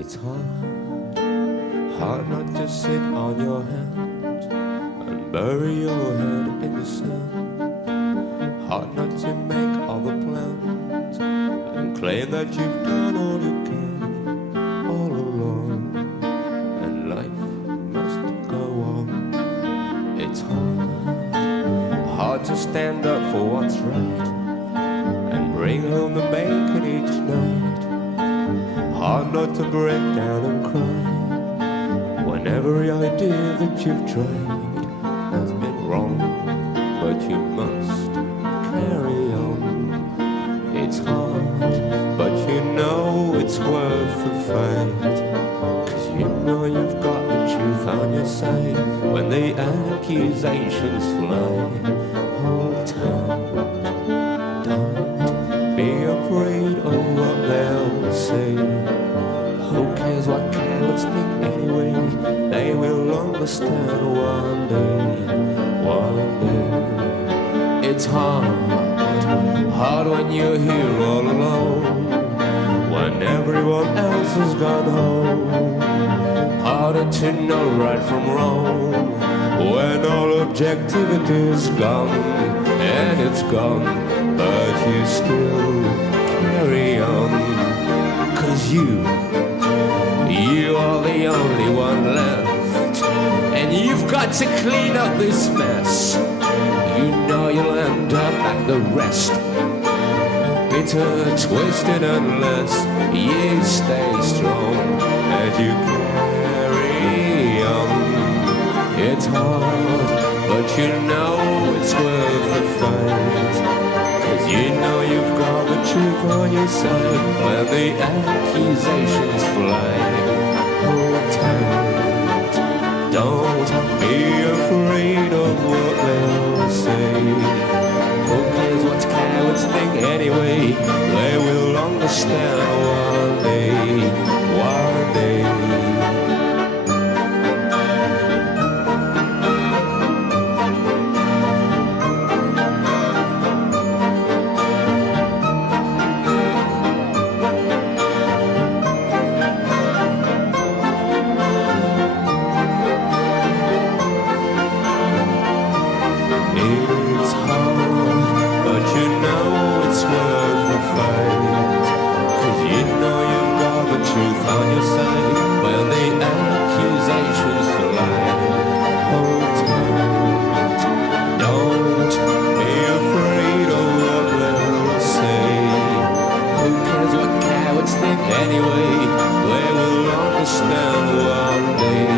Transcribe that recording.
It's hard not to sit on your hands and bury your head in the sand. Hard not to make all the plans and claim that you've done all you can all along, and life must go on. It's hard to stand up for what's right and bring home the bacon each night. Hard not to break down and cry when every idea that you've tried has been wrong, but you must carry on. It's hard, but you know it's worth the fight, 'cause you know you've got the truth on your side when the accusations fly. Hold tight, don't be afraid of what they'll say. Who cares what cowards think anyway? They will understand one day, one day. It's hard when you're here all alone, when everyone else has gone home. Harder to know right from wrong, when all objectivity's gone, and it's gone, but you still carry on. 'Cause you are the only one left, and you've got to clean up this mess. You know you'll end up like the rest, bitter, twisted, unless you stay strong and you carry on. It's hard, but you know it's worth the fight, 'cause you know you've got the truth on your side when the accusations fly. Hold tight, don't be afraid of what they'll say. Who cares what cowards think anyway? They will understand one day, one day. It's hard, but you know it's worth the fight, 'cause you know you've got the truth on your side when the accusations fly. Hold tight, don't be afraid of what they'll say. Who cares what cowards think anyway? They will understand one day.